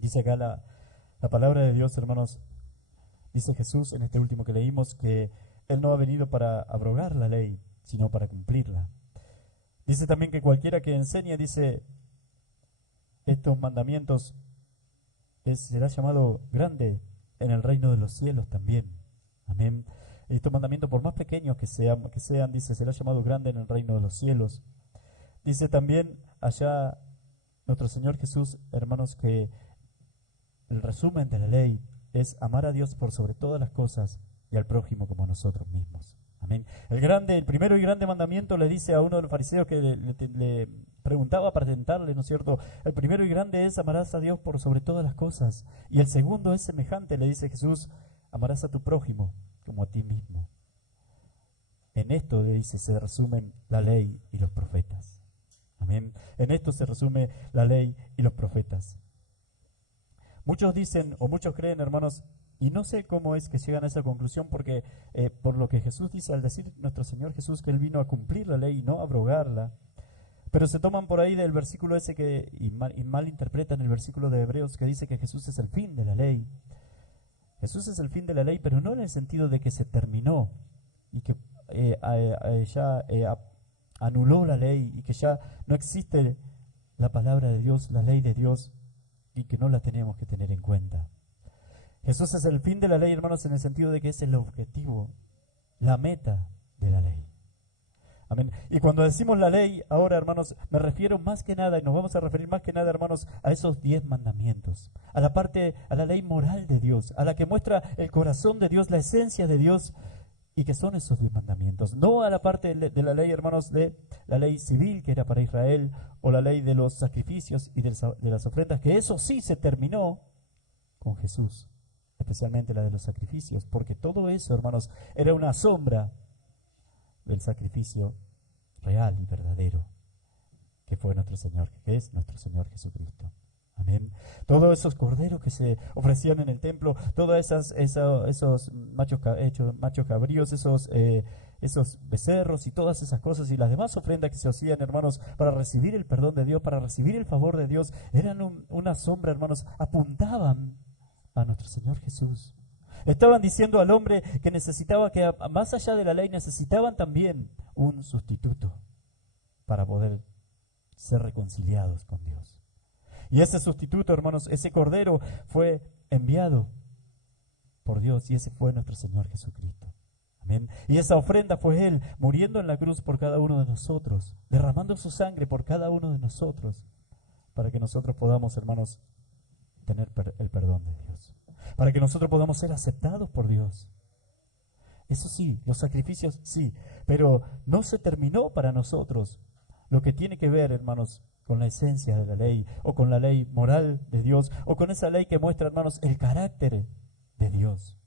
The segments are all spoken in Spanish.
Dice acá la palabra de Dios, hermanos, dice Jesús en este último que leímos que Él no ha venido para abrogar la ley, sino para cumplirla. Dice también que cualquiera que enseñe, dice, estos mandamientos será llamado grande en el reino de los cielos también. Amén. Estos mandamientos, por más pequeños que sean, dice, será llamado grande en el reino de los cielos. Dice también allá nuestro Señor Jesús, hermanos, que el resumen de la ley es amar a Dios por sobre todas las cosas y al prójimo como a nosotros mismos. Amén. El primero y grande mandamiento le dice a uno de los fariseos que le preguntaba para tentarle, ¿no es cierto? El primero y grande es amarás a Dios por sobre todas las cosas. Y el segundo es semejante, le dice Jesús, amarás a tu prójimo como a ti mismo. En esto, le dice, se resumen la ley y los profetas. Amén. En esto se resume la ley y los profetas. Muchos dicen, o muchos creen, hermanos, y no sé cómo es que llegan a esa conclusión, porque por lo que Jesús dice al decir nuestro Señor Jesús que Él vino a cumplir la ley y no a abrogarla, pero se toman por ahí del versículo ese y mal interpretan el versículo de Hebreos que dice que Jesús es el fin de la ley. Jesús es el fin de la ley, pero no en el sentido de que se terminó y que ya anuló la ley y que ya no existe la palabra de Dios, la ley de Dios, y que no la tenemos que tener en cuenta. Jesús es el fin de la ley, hermanos, en el sentido de que es el objetivo, la meta de la ley. Amén. Y cuando decimos la ley, ahora, hermanos, me refiero más que nada, y nos vamos a referir más que nada, hermanos, a esos 10 mandamientos, a la ley moral de Dios, a la que muestra el corazón de Dios, la esencia de Dios, y que son esos 10 mandamientos. No a la parte de la ley, hermanos, de la ley civil que era para Israel, o la ley de los sacrificios y de las ofrendas, que eso sí se terminó con Jesús, especialmente la de los sacrificios, porque todo eso, hermanos, era una sombra del sacrificio real y verdadero que fue nuestro Señor, que es nuestro Señor Jesucristo. Amén. Todos esos corderos que se ofrecían en el templo, todos esos machos cabríos, esos becerros y todas esas cosas y las demás ofrendas que se hacían, hermanos, para recibir el perdón de Dios, para recibir el favor de Dios, eran una sombra, hermanos, apuntaban a nuestro Señor Jesús. Estaban diciendo al hombre que necesitaba, que más allá de la ley necesitaban también un sustituto para poder ser reconciliados con Dios. Y ese sustituto, hermanos, ese cordero fue enviado por Dios y ese fue nuestro Señor Jesucristo. Amén. Y esa ofrenda fue Él muriendo en la cruz por cada uno de nosotros, derramando su sangre por cada uno de nosotros, para que nosotros podamos, hermanos, tener el perdón de Dios, para que nosotros podamos ser aceptados por Dios. Eso sí, los sacrificios sí, pero no se terminó para nosotros lo que tiene que ver, hermanos, con la esencia de la ley, o con la ley moral de Dios, o con esa ley que muestra, hermanos, el carácter de Dios,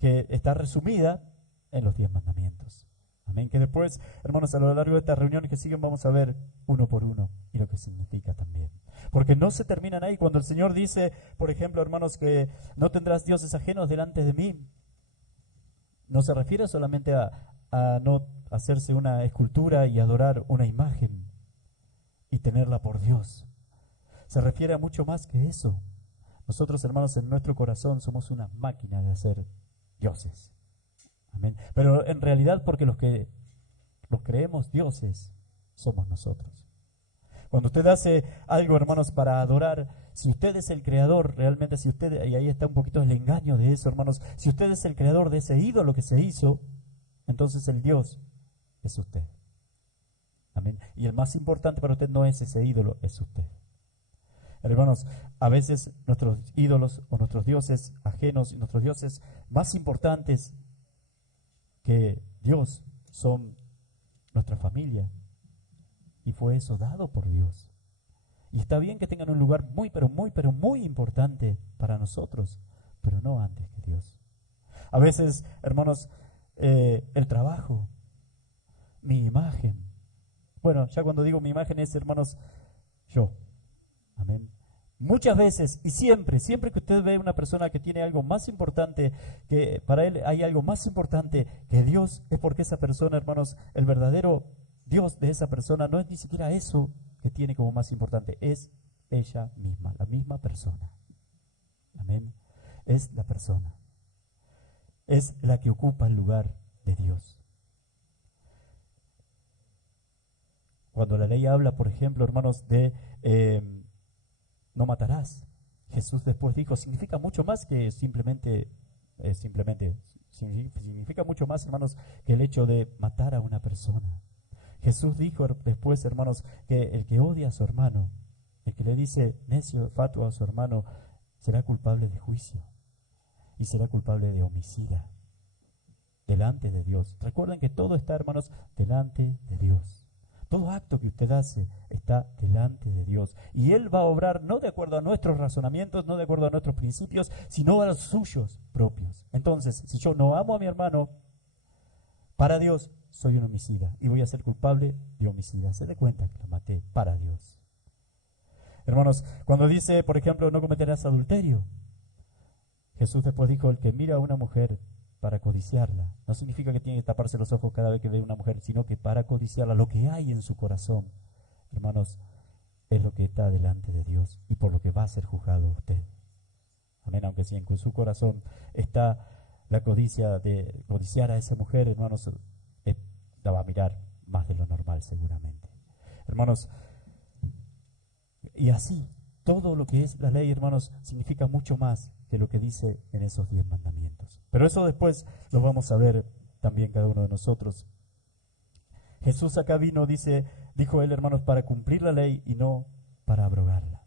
que está resumida en los 10 mandamientos. Amén. Que después, hermanos, a lo largo de estas reuniones que siguen vamos a ver uno por uno y lo que significa también. Porque no se terminan ahí. Cuando el Señor dice, por ejemplo, hermanos, que no tendrás dioses ajenos delante de mí, no se refiere solamente a no hacerse una escultura y adorar una imagen y tenerla por Dios. Se refiere a mucho más que eso. Nosotros, hermanos, en nuestro corazón somos una máquina de hacer dioses. Amén. Pero en realidad porque los que los creemos dioses somos nosotros. Cuando usted hace algo, hermanos, para adorar, si usted es el creador, realmente si usted, y ahí está un poquito el engaño de eso, hermanos, si usted es el creador de ese ídolo que se hizo, entonces el Dios es usted. Amén. Y el más importante para usted no es ese ídolo, es usted. Hermanos, a veces nuestros ídolos o nuestros dioses ajenos, nuestros dioses más importantes que Dios son nuestra familia. Y fue eso dado por Dios. Y está bien que tengan un lugar muy, pero muy importante para nosotros, pero no antes que Dios. A veces, hermanos, el trabajo, mi imagen. Bueno, ya cuando digo mi imagen es, hermanos, yo. Amén. Muchas veces y siempre que usted ve una persona que tiene algo más importante, que para él hay algo más importante que Dios, es porque esa persona, hermanos, el verdadero Dios de esa persona no es ni siquiera eso que tiene como más importante, es ella misma, la misma persona. Amén. Es la persona. Es la que ocupa el lugar de Dios. Cuando la ley habla, por ejemplo, hermanos, de no matarás, Jesús después dijo, significa mucho más que simplemente, significa mucho más, hermanos, que el hecho de matar a una persona. Jesús dijo después, hermanos, que el que odia a su hermano, el que le dice necio, fatuo a su hermano, será culpable de juicio y será culpable de homicida delante de Dios. Recuerden que todo está, hermanos, delante de Dios. Todo acto que usted hace está delante de Dios. Y Él va a obrar no de acuerdo a nuestros razonamientos, no de acuerdo a nuestros principios, sino a los suyos propios. Entonces, si yo no amo a mi hermano, para Dios soy un homicida y voy a ser culpable de homicida. Se dé cuenta que lo maté para Dios. Hermanos, cuando dice, por ejemplo, no cometerás adulterio, Jesús después dijo, el que mira a una mujer para codiciarla, no significa que tiene que taparse los ojos cada vez que ve a una mujer, sino que para codiciarla, lo que hay en su corazón, hermanos, es lo que está delante de Dios y por lo que va a ser juzgado usted. Amén, aunque si en su corazón está la codicia de codiciar a esa mujer, hermanos, la va a mirar más de lo normal seguramente. Hermanos, y así, todo lo que es la ley, hermanos, significa mucho más que lo que dice en esos 10 mandamientos. Pero eso después lo vamos a ver también cada uno de nosotros. Jesús acá vino, dijo él, hermanos, para cumplir la ley y no para abrogarla.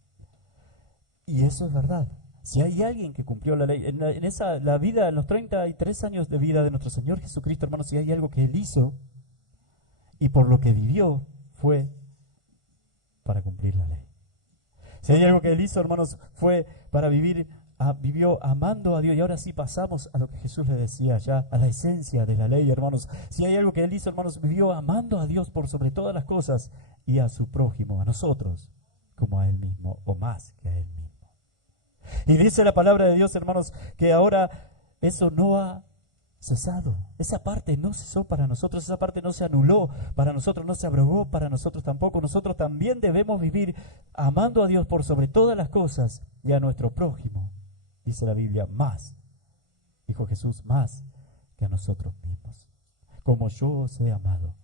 Y eso es verdad. Si hay alguien que cumplió la ley, la vida, en los 33 años de vida de nuestro Señor Jesucristo, hermanos, si hay algo que Él hizo y por lo que vivió, fue para cumplir la ley. Si hay algo que Él hizo, hermanos, fue para vivió amando a Dios. Y ahora sí pasamos a lo que Jesús le decía ya, a la esencia de la ley, hermanos. Si hay algo que Él hizo, hermanos, vivió amando a Dios por sobre todas las cosas y a su prójimo, a nosotros, como a Él mismo, o más que a Él mismo. Y dice la palabra de Dios, hermanos, que ahora eso no ha cesado. Esa parte no cesó para nosotros, esa parte no se anuló para nosotros, no se abrogó para nosotros tampoco. Nosotros también debemos vivir amando a Dios por sobre todas las cosas y a nuestro prójimo, dice la Biblia, más, dijo Jesús, más que a nosotros mismos. Como yo os he amado.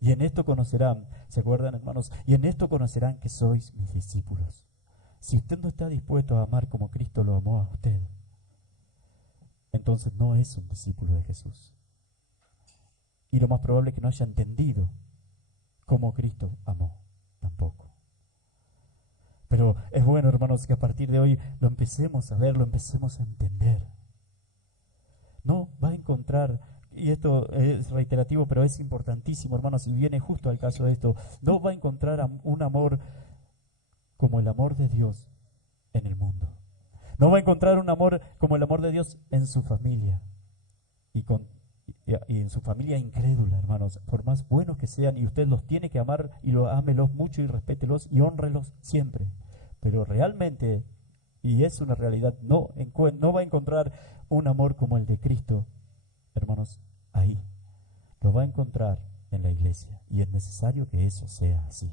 Y en esto conocerán, ¿se acuerdan, hermanos? Y en esto conocerán que sois mis discípulos. Si usted no está dispuesto a amar como Cristo lo amó a usted, entonces no es un discípulo de Jesús. Y lo más probable es que no haya entendido cómo Cristo amó tampoco. Pero es bueno, hermanos, que a partir de hoy lo empecemos a ver, lo empecemos a entender. No va a encontrar, y esto es reiterativo, pero es importantísimo, hermanos, y viene justo al caso de esto, no va a encontrar un amor como el amor de Dios en el mundo. No va a encontrar un amor como el amor de Dios en su familia y en su familia incrédula, hermanos, por más buenos que sean, y usted los tiene que amar y ámelos mucho y respételos y honrelos siempre. Pero realmente, y es una realidad, no va a encontrar un amor como el de Cristo, hermanos, ahí. Lo va a encontrar en la iglesia y es necesario que eso sea así.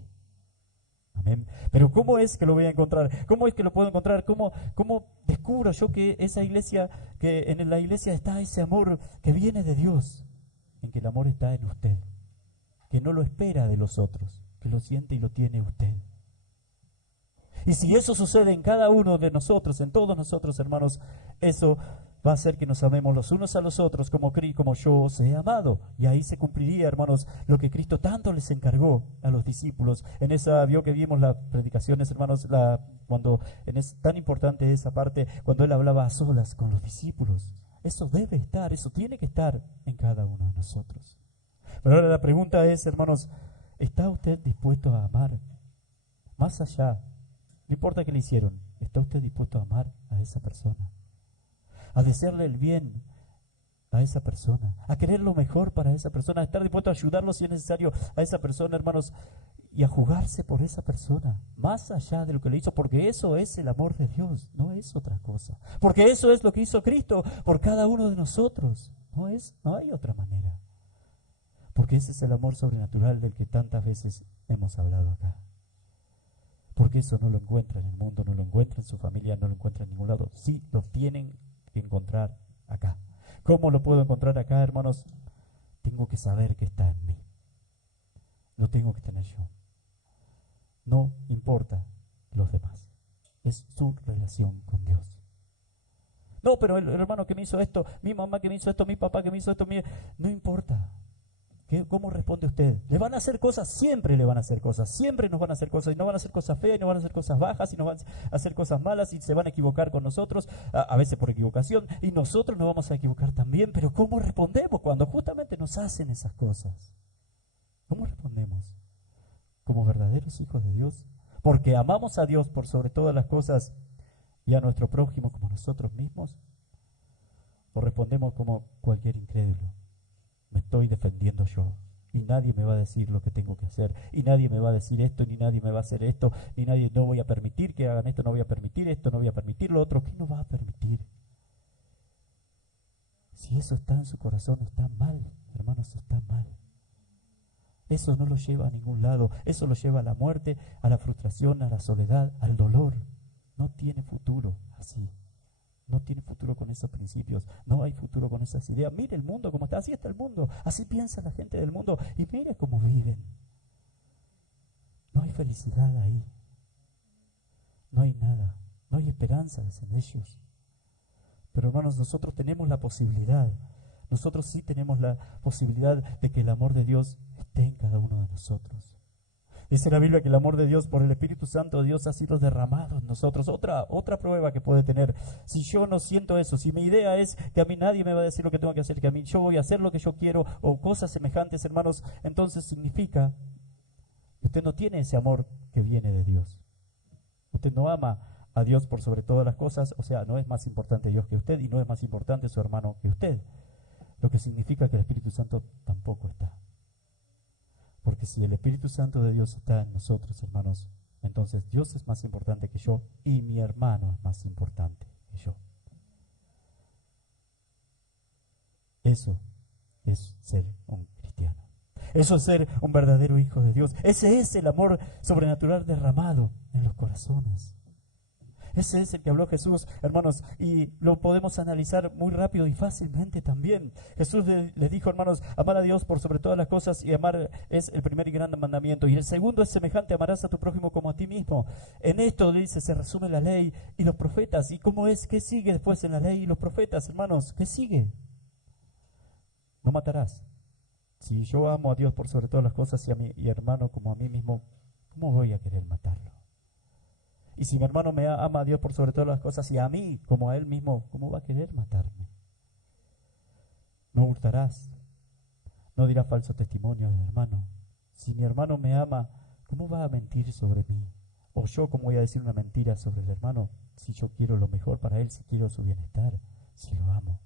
Amén. Pero ¿cómo es que lo voy a encontrar? ¿Cómo es que lo puedo encontrar? ¿Cómo descubro yo que esa iglesia, que en la iglesia está ese amor que viene de Dios? En que el amor está en usted, que no lo espera de los otros, que lo siente y lo tiene usted. Y si eso sucede en cada uno de nosotros, en todos nosotros, hermanos, eso va a hacer que nos amemos los unos a los otros como yo os he amado. Y ahí se cumpliría, hermanos, lo que Cristo tanto les encargó a los discípulos. En esa, vio que vimos las predicaciones, hermanos, tan importante esa parte, cuando Él hablaba a solas con los discípulos. Eso debe estar, eso tiene que estar en cada uno de nosotros. Pero ahora la pregunta es, hermanos, ¿está usted dispuesto a amar? Más allá, no importa qué le hicieron, ¿está usted dispuesto a amar a esa persona? A desearle el bien a esa persona, a querer lo mejor para esa persona, a estar dispuesto a ayudarlo si es necesario a esa persona, hermanos, y a jugarse por esa persona, más allá de lo que le hizo, porque eso es el amor de Dios, no es otra cosa. Porque eso es lo que hizo Cristo por cada uno de nosotros, no hay otra manera. Porque ese es el amor sobrenatural del que tantas veces hemos hablado acá. porque eso no lo encuentra en el mundo, no lo encuentra en su familia, no lo encuentra en ningún lado. Sí, lo tienen que encontrar acá. ¿Cómo lo puedo encontrar acá, hermanos? Tengo que saber que está en mí. Lo tengo que tener yo. No importa los demás. Es su relación con Dios. No, pero el hermano que me hizo esto, mi mamá que me hizo esto, mi papá que me hizo esto, no importa. ¿Cómo responde usted? ¿Le van a hacer cosas? Siempre le van a hacer cosas. Siempre nos van a hacer cosas. Y no van a hacer cosas feas, y no van a hacer cosas bajas, y no van a hacer cosas malas, y se van a equivocar con nosotros, a veces por equivocación, y nosotros nos vamos a equivocar también. Pero ¿cómo respondemos cuando justamente nos hacen esas cosas? ¿Cómo respondemos? Como verdaderos hijos de Dios. Porque amamos a Dios por sobre todas las cosas y a nuestro prójimo como a nosotros mismos. ¿O respondemos como cualquier incrédulo? Me estoy defendiendo yo, y nadie me va a decir lo que tengo que hacer, y nadie me va a decir esto, ni nadie me va a hacer esto, ni nadie, no voy a permitir que hagan esto, no voy a permitir esto, no voy a permitir lo otro. ¿Qué no va a permitir? Si eso está en su corazón, está mal, hermanos, está mal. Eso no lo lleva a ningún lado, eso lo lleva a la muerte, a la frustración, a la soledad, al dolor. No tiene futuro así. No tiene futuro con esos principios, no hay futuro con esas ideas. Mire el mundo como está, así está el mundo, así piensa la gente del mundo, y mire cómo viven. No hay felicidad ahí, no hay nada, no hay esperanzas en ellos. Pero hermanos, nosotros tenemos la posibilidad, nosotros sí tenemos la posibilidad de que el amor de Dios esté en cada uno de nosotros. Dice la Biblia que el amor de Dios por el Espíritu Santo de Dios ha sido derramado en nosotros. Otra prueba que puede tener. Si yo no siento eso, si mi idea es que a mí nadie me va a decir lo que tengo que hacer, que a mí yo voy a hacer lo que yo quiero o cosas semejantes, hermanos, entonces significa que usted no tiene ese amor que viene de Dios. Usted no ama a Dios por sobre todas las cosas, o sea, no es más importante Dios que usted y no es más importante su hermano que usted. Lo que significa que el Espíritu Santo tampoco está. Porque si el Espíritu Santo de Dios está en nosotros, hermanos, entonces Dios es más importante que yo y mi hermano es más importante que yo. Eso es ser un cristiano. Eso es ser un verdadero hijo de Dios. Ese es el amor sobrenatural derramado en los corazones. Ese es el que habló Jesús, hermanos, y lo podemos analizar muy rápido y fácilmente también. Jesús les dijo, hermanos, amar a Dios por sobre todas las cosas, y amar es el primer y gran mandamiento. Y el segundo es semejante, amarás a tu prójimo como a ti mismo. En esto, dice, se resume la ley y los profetas. ¿Y cómo es? ¿Qué sigue después en la ley y los profetas, hermanos? ¿Qué sigue? No matarás. Si yo amo a Dios por sobre todas las cosas y a mi hermano como a mí mismo, ¿cómo voy a querer matarlo? Y si mi hermano me ama a Dios por sobre todas las cosas y a mí como a él mismo, ¿cómo va a querer matarme? No hurtarás, no dirás falso testimonio del hermano. Si mi hermano me ama, ¿cómo va a mentir sobre mí? O yo, ¿cómo voy a decir una mentira sobre el hermano si yo quiero lo mejor para él, si quiero su bienestar, si lo amo?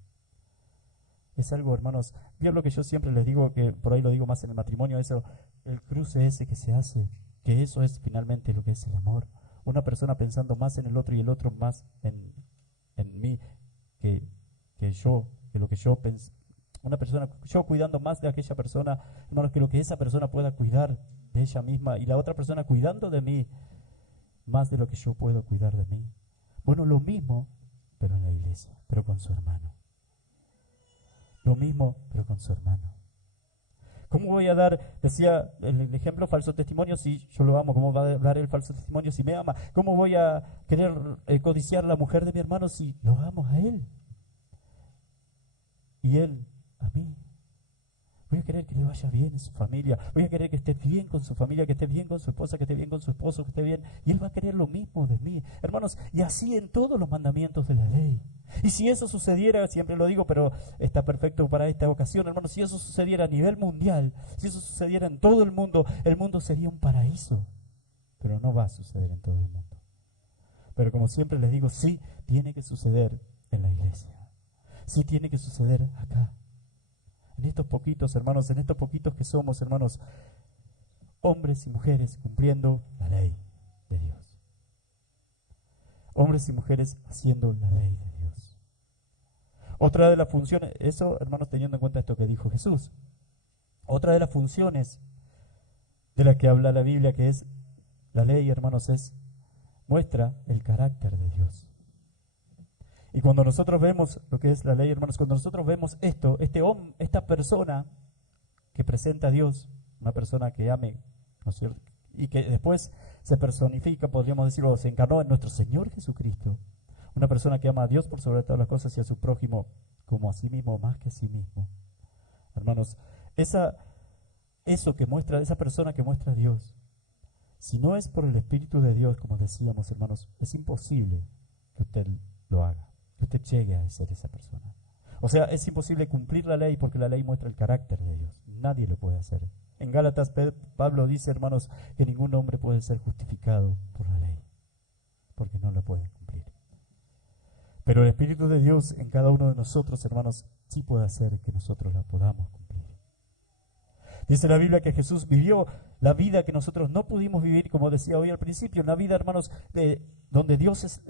Es algo, hermanos, bien lo que yo siempre les digo, que por ahí lo digo más en el matrimonio, eso, el cruce ese que se hace, que eso es finalmente lo que es el amor. Una persona pensando más en el otro y el otro más en mí que yo, que lo que yo pensé. Una persona, yo cuidando más de aquella persona, hermanos, que lo que esa persona pueda cuidar de ella misma y la otra persona cuidando de mí más de lo que yo puedo cuidar de mí. Bueno, lo mismo, pero en la iglesia, pero con su hermano. Lo mismo, pero con su hermano. ¿Cómo voy a dar, decía el ejemplo, falso testimonio si yo lo amo? ¿Cómo va a dar el falso testimonio si me ama? ¿Cómo voy a querer codiciar a la mujer de mi hermano si lo amo a él? Y él a mí. Voy a querer que le vaya bien en su familia. Voy a querer que esté bien con su familia, que esté bien con su esposa, que esté bien con su esposo, que esté bien. Y él va a querer lo mismo de mí. Hermanos, y así en todos los mandamientos de la ley. Y si eso sucediera, siempre lo digo, pero está perfecto para esta ocasión, hermanos, si eso sucediera a nivel mundial, si eso sucediera en todo el mundo sería un paraíso. Pero no va a suceder en todo el mundo. Pero como siempre les digo, sí tiene que suceder en la iglesia. Sí tiene que suceder acá. En estos poquitos, hermanos, en estos poquitos que somos, hermanos, hombres y mujeres cumpliendo la ley de Dios. Hombres y mujeres haciendo la ley de Dios. Otra de las funciones, eso, hermanos, teniendo en cuenta esto que dijo Jesús. Otra de las funciones de la que habla la Biblia, que es la ley, hermanos, es muestra el carácter de Dios. Y cuando nosotros vemos lo que es la ley, hermanos, cuando nosotros vemos esto, esta persona que presenta a Dios, una persona que ame, ¿no es cierto?, y que después se personifica, podríamos decirlo, se encarnó en nuestro Señor Jesucristo, una persona que ama a Dios por sobre todas las cosas y a su prójimo como a sí mismo, más que a sí mismo. Hermanos, eso que muestra, esa persona que muestra a Dios, si no es por el Espíritu de Dios, como decíamos, hermanos, es imposible que usted lo haga, que usted llegue a ser esa persona. O sea, es imposible cumplir la ley porque la ley muestra el carácter de Dios. Nadie lo puede hacer. En Gálatas, Pablo dice, hermanos, que ningún hombre puede ser justificado por la ley, porque no la puede cumplir. Pero el Espíritu de Dios en cada uno de nosotros, hermanos, sí puede hacer que nosotros la podamos cumplir. Dice la Biblia que Jesús vivió la vida que nosotros no pudimos vivir, como decía hoy al principio, una vida, hermanos, donde Dios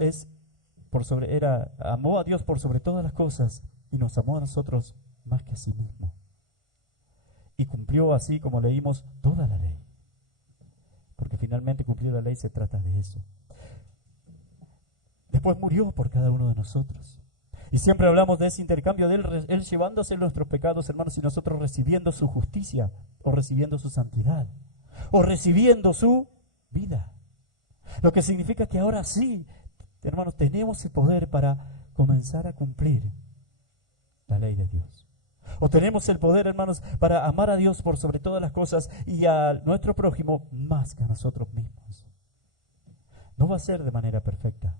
amó a Dios por sobre todas las cosas y nos amó a nosotros más que a sí mismo. Y cumplió así, como leímos, toda la ley. Porque finalmente cumplir la ley se trata de eso. Después murió por cada uno de nosotros. Y siempre hablamos de ese intercambio de Él llevándose nuestros pecados, hermanos, y nosotros recibiendo su justicia, o recibiendo su santidad, o recibiendo su vida. Lo que significa que ahora sí, hermanos, tenemos el poder para comenzar a cumplir la ley de Dios. O tenemos el poder, hermanos, para amar a Dios por sobre todas las cosas y a nuestro prójimo más que a nosotros mismos. No va a ser de manera perfecta.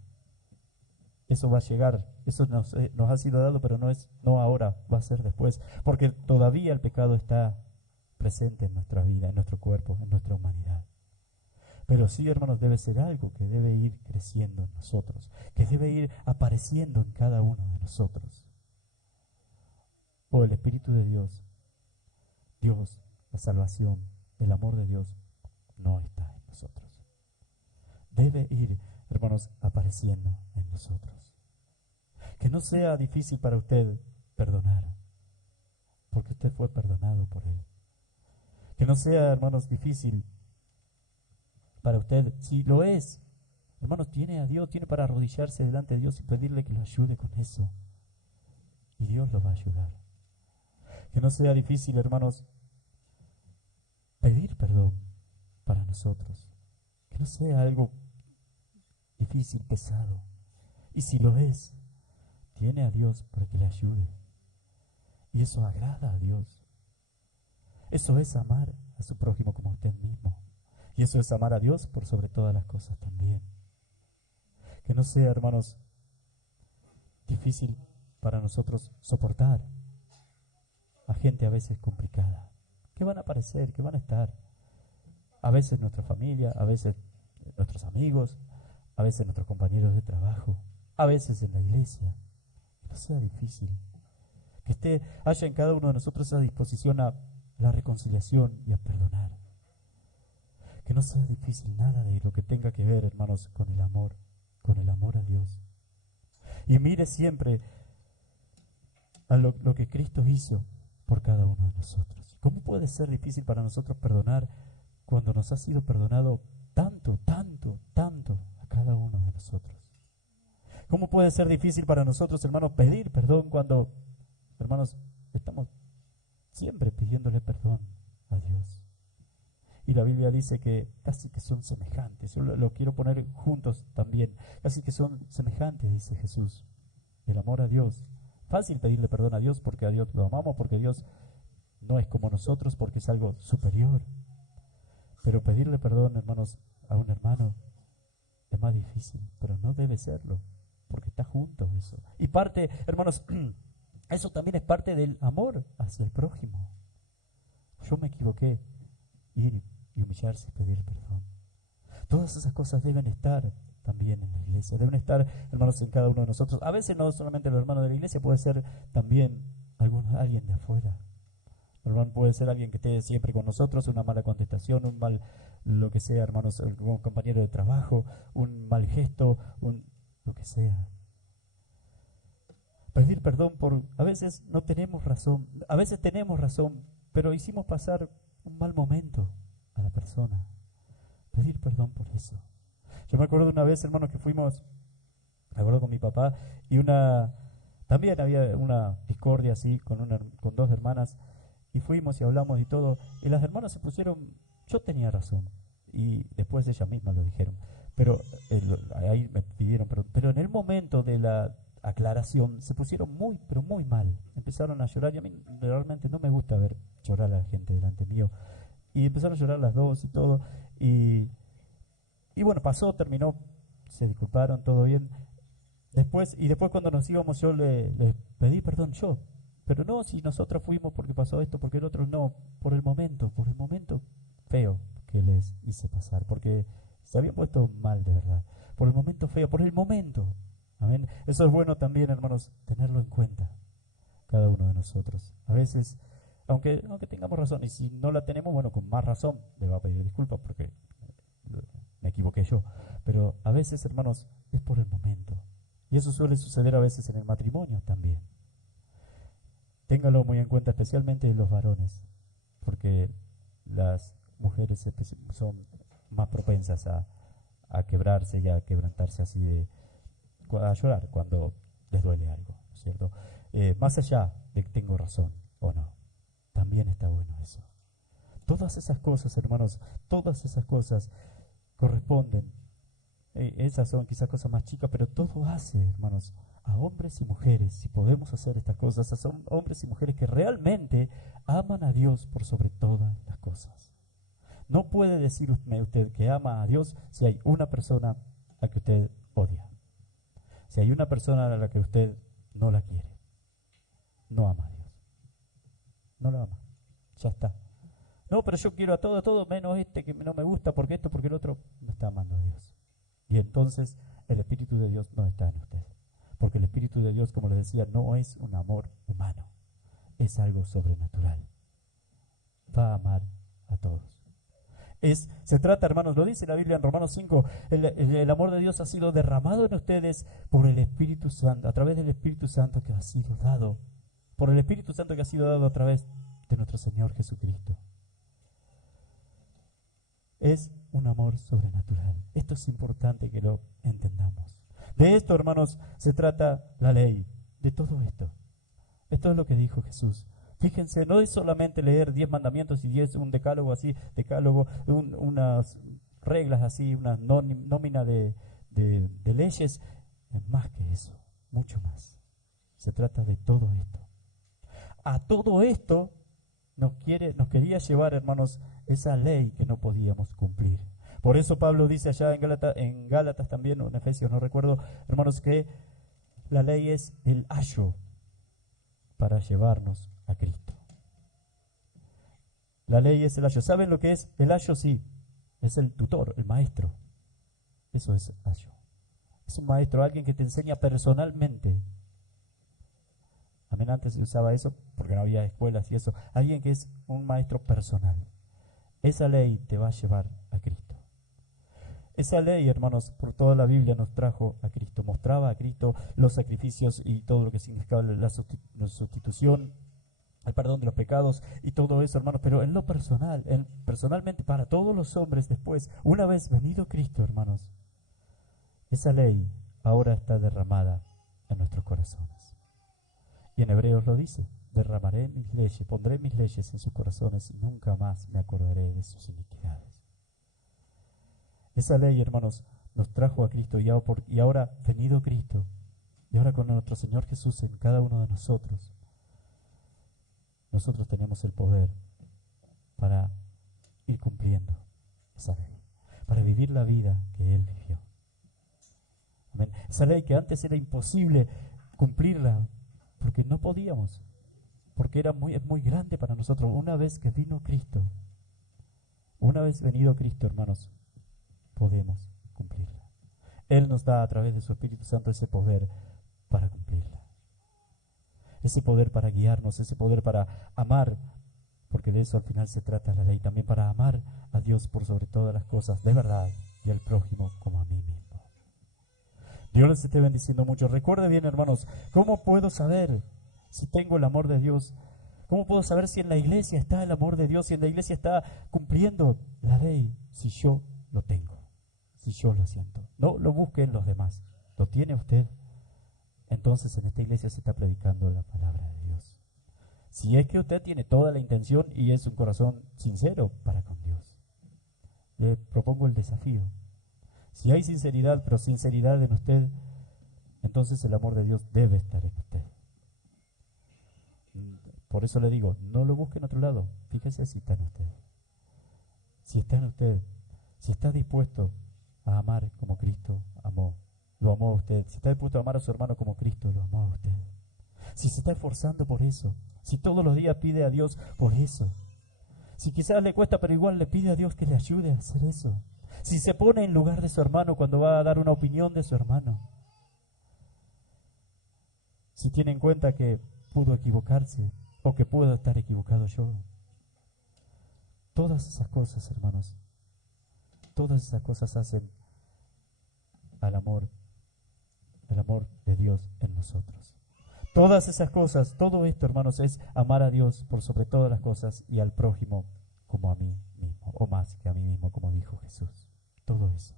Eso va a llegar, eso nos ha sido dado, pero no ahora, va a ser después, porque todavía el pecado está presente en nuestra vida, en nuestro cuerpo, en nuestra humanidad. Pero sí, hermanos, debe ser algo que debe ir creciendo en nosotros, que debe ir apareciendo en cada uno de nosotros. O el Espíritu de Dios, la salvación, el amor de Dios, no está en nosotros. Debe ir, hermanos, apareciendo en nosotros. Que no sea difícil para usted perdonar, porque usted fue perdonado por Él. Que no sea, hermanos, difícil para usted, si lo es, hermanos, tiene a Dios, tiene para arrodillarse delante de Dios y pedirle que lo ayude con eso. Y Dios lo va a ayudar. Que no sea difícil, hermanos, pedir perdón para nosotros. Que no sea algo difícil, pesado. Y si lo es, tiene a Dios para que le ayude. Y eso agrada a Dios. Eso es amar a su prójimo como a usted mismo. Y eso es amar a Dios por sobre todas las cosas también. Que no sea, hermanos, difícil para nosotros soportar a gente a veces complicada, que van a aparecer, que van a estar. A veces nuestra familia, a veces nuestros amigos, a veces nuestros compañeros de trabajo, a veces en la iglesia. Que no sea difícil. Que haya en cada uno de nosotros esa disposición a la reconciliación y a perdonar. Que no sea difícil nada de lo que tenga que ver, hermanos, con el amor a Dios. Y mire siempre a lo que Cristo hizo por cada uno de nosotros. ¿Cómo puede ser difícil para nosotros perdonar cuando nos ha sido perdonado tanto, tanto, tanto a cada uno de nosotros? ¿Cómo puede ser difícil para nosotros, hermanos, pedir perdón cuando, hermanos, estamos siempre pidiéndole perdón a Dios? Y la Biblia dice que casi que son semejantes. Yo lo quiero poner juntos también. Casi que son semejantes, dice Jesús. El amor a Dios. Fácil pedirle perdón a Dios porque a Dios lo amamos, porque Dios no es como nosotros, porque es algo superior. Pero pedirle perdón, hermanos, a un hermano es más difícil, pero no debe serlo, porque está junto eso. Y parte, hermanos, eso también es parte del amor hacia el prójimo. Yo me equivoqué, ir y humillarse y pedir perdón. Todas esas cosas deben estar también en la iglesia, deben estar, hermanos, en cada uno de nosotros. A veces no solamente los hermanos de la iglesia, puede ser también alguien de afuera. El hermano puede ser alguien que esté siempre con nosotros, una mala contestación, un mal, lo que sea, hermanos, un compañero de trabajo, un mal gesto, lo que sea. Pedir perdón a veces no tenemos razón, a veces tenemos razón, pero hicimos pasar un mal momento a la persona. Pedir perdón por eso. Yo me acuerdo de una vez, hermanos, que fuimos, me acuerdo con mi papá, y también había una discordia así con dos hermanas, y fuimos y hablamos y todo, y las hermanas se pusieron, yo tenía razón, y después ellas mismas lo dijeron, pero ahí me pidieron perdón, pero en el momento de la aclaración se pusieron muy, pero muy mal, empezaron a llorar, y a mí realmente no me gusta ver llorar a la gente delante mío, y empezaron a llorar las dos y todo, y, y bueno, pasó, terminó, se disculparon, todo bien. Después cuando nos íbamos yo le pedí perdón yo. Pero no, si nosotros fuimos porque pasó esto, porque el otro no, por el momento feo que les hice pasar, porque se habían puesto mal de verdad. Por el momento feo, por el momento. Amén. Eso es bueno también, hermanos, tenerlo en cuenta, cada uno de nosotros. A veces, aunque tengamos razón, y si no la tenemos, bueno, con más razón le va a pedir disculpas porque me equivoqué yo. Pero a veces, hermanos, es por el momento. Y eso suele suceder a veces en el matrimonio también. Téngalo muy en cuenta, especialmente los varones, porque las mujeres son más propensas a quebrarse y a quebrantarse así, a llorar cuando les duele algo, ¿no es cierto? Más allá de que tengo razón o no, también está bueno eso. Todas esas cosas, hermanos, todas esas cosas corresponden. Esas son quizás cosas más chicas, pero todo hace, hermanos, a hombres y mujeres, si podemos hacer estas cosas, son hombres y mujeres que realmente aman a Dios por sobre todas las cosas. No puede decirme usted que ama a Dios si hay una persona a que usted odia. Si hay una persona a la que usted no la quiere, no ama a Dios. No lo ama. Ya está. No, pero yo quiero a todo menos este que no me gusta, porque esto, porque el otro, no está amando a Dios. Y entonces el Espíritu de Dios no está en usted. Porque el Espíritu de Dios, como les decía, no es un amor humano, es algo sobrenatural. Va a amar a todos. Se trata, hermanos, lo dice la Biblia en Romanos 5, el amor de Dios ha sido derramado en ustedes por el Espíritu Santo, a través del Espíritu Santo que ha sido dado, por el Espíritu Santo que ha sido dado a través de nuestro Señor Jesucristo. Es un amor sobrenatural. Esto es importante que lo entendamos. De esto, hermanos, se trata la ley, de todo esto. Esto es lo que dijo Jesús. Fíjense, no es solamente leer 10 mandamientos y un decálogo así, unas reglas así, una nómina de leyes. Es más que eso, mucho más. Se trata de todo esto. A todo esto nos quería llevar, hermanos, esa ley que no podíamos cumplir. Por eso Pablo dice allá en Gálatas también, o en Efesios, no recuerdo, hermanos, que la ley es el ayo para llevarnos a Cristo. La ley es el ayo. ¿Saben lo que es el ayo? Sí, es el tutor, el maestro. Eso es ayo. Es un maestro, alguien que te enseña personalmente. También antes se usaba eso porque no había escuelas y eso. Alguien que es un maestro personal. Esa ley te va a llevar a Cristo. Esa ley, hermanos, por toda la Biblia nos trajo a Cristo, mostraba a Cristo los sacrificios y todo lo que significaba la sustitución, el perdón de los pecados y todo eso, hermanos, pero en lo personal, personalmente para todos los hombres después, una vez venido Cristo, hermanos, esa ley ahora está derramada en nuestros corazones. Y en Hebreos lo dice, derramaré mis leyes, pondré mis leyes en sus corazones y nunca más me acordaré de sus iniquidades. Esa ley, hermanos, nos trajo a Cristo y ahora, venido Cristo, y ahora con nuestro Señor Jesús en cada uno de nosotros, nosotros tenemos el poder para ir cumpliendo esa ley, para vivir la vida que Él vivió. Amén. Esa ley que antes era imposible cumplirla, porque no podíamos, porque es muy grande para nosotros. Una vez que vino Cristo, una vez venido Cristo, hermanos, podemos cumplirla. Él nos da a través de su Espíritu Santo ese poder para cumplirla. Ese poder para guiarnos, ese poder para amar, porque de eso al final se trata la ley, también para amar a Dios por sobre todas las cosas, de verdad, y al prójimo como a mí mismo. Dios les esté bendiciendo mucho. Recuerde bien, hermanos, ¿cómo puedo saber si tengo el amor de Dios? ¿Cómo puedo saber si en la iglesia está el amor de Dios, si en la iglesia está cumpliendo la ley, si yo lo tengo? si yo lo siento. No lo busque en los demás, lo tiene usted. Entonces en esta iglesia se está predicando la palabra de Dios. Si es que usted tiene toda la intención y es un corazón sincero para con Dios, le propongo el desafío. Si hay sinceridad, pero sinceridad en usted, entonces el amor de Dios debe estar en usted. Por eso le digo, no lo busque en otro lado, fíjese si está en usted. Si está en usted, si está dispuesto a amar como Cristo amó, lo amó a usted. Si está dispuesto a amar a su hermano como Cristo lo amó a usted. Si se está esforzando por eso, si todos los días pide a Dios por eso, si quizás le cuesta pero igual le pide a Dios que le ayude a hacer eso, si se pone en lugar de su hermano cuando va a dar una opinión de su hermano, si tiene en cuenta que pudo equivocarse o que puedo estar equivocado yo. Todas esas cosas, hermanos, todas esas cosas hacen al amor, el amor de Dios en nosotros. Todas esas cosas, todo esto, hermanos, es amar a Dios por sobre todas las cosas y al prójimo como a mí mismo, o más que a mí mismo, como dijo Jesús. Todo eso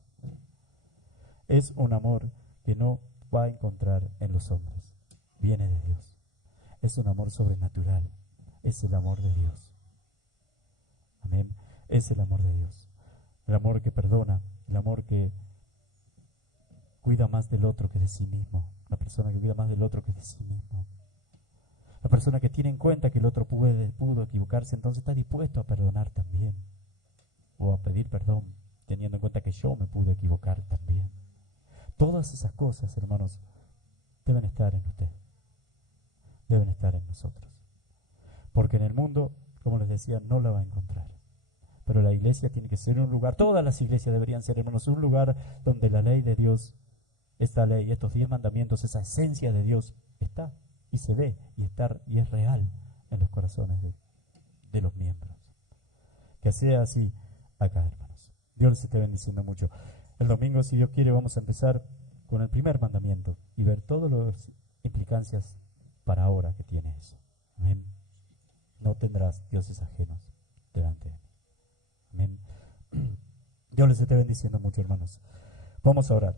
es un amor que no va a encontrar en los hombres, viene de Dios. Es un amor sobrenatural, es el amor de Dios. Amén. Es el amor de Dios. El amor que perdona, el amor que cuida más del otro que de sí mismo. La persona que cuida más del otro que de sí mismo. La persona que tiene en cuenta que el otro pudo equivocarse, entonces está dispuesto a perdonar también. O a pedir perdón, teniendo en cuenta que yo me pude equivocar también. Todas esas cosas, hermanos, deben estar en usted. Deben estar en nosotros. Porque en el mundo, como les decía, no la va a encontrar. Pero la iglesia tiene que ser un lugar, todas las iglesias deberían ser, hermanos, un lugar donde la ley de Dios, esta ley, estos 10 mandamientos, esa esencia de Dios está y se ve y es real en los corazones de los miembros. Que sea así acá, hermanos. Dios les esté bendiciendo mucho. El domingo, si Dios quiere, vamos a empezar con el primer mandamiento y ver todas las implicancias para ahora que tiene eso. Amén. No tendrás dioses ajenos delante de mí. Amén. Dios les esté bendiciendo mucho, hermanos. Vamos a orar.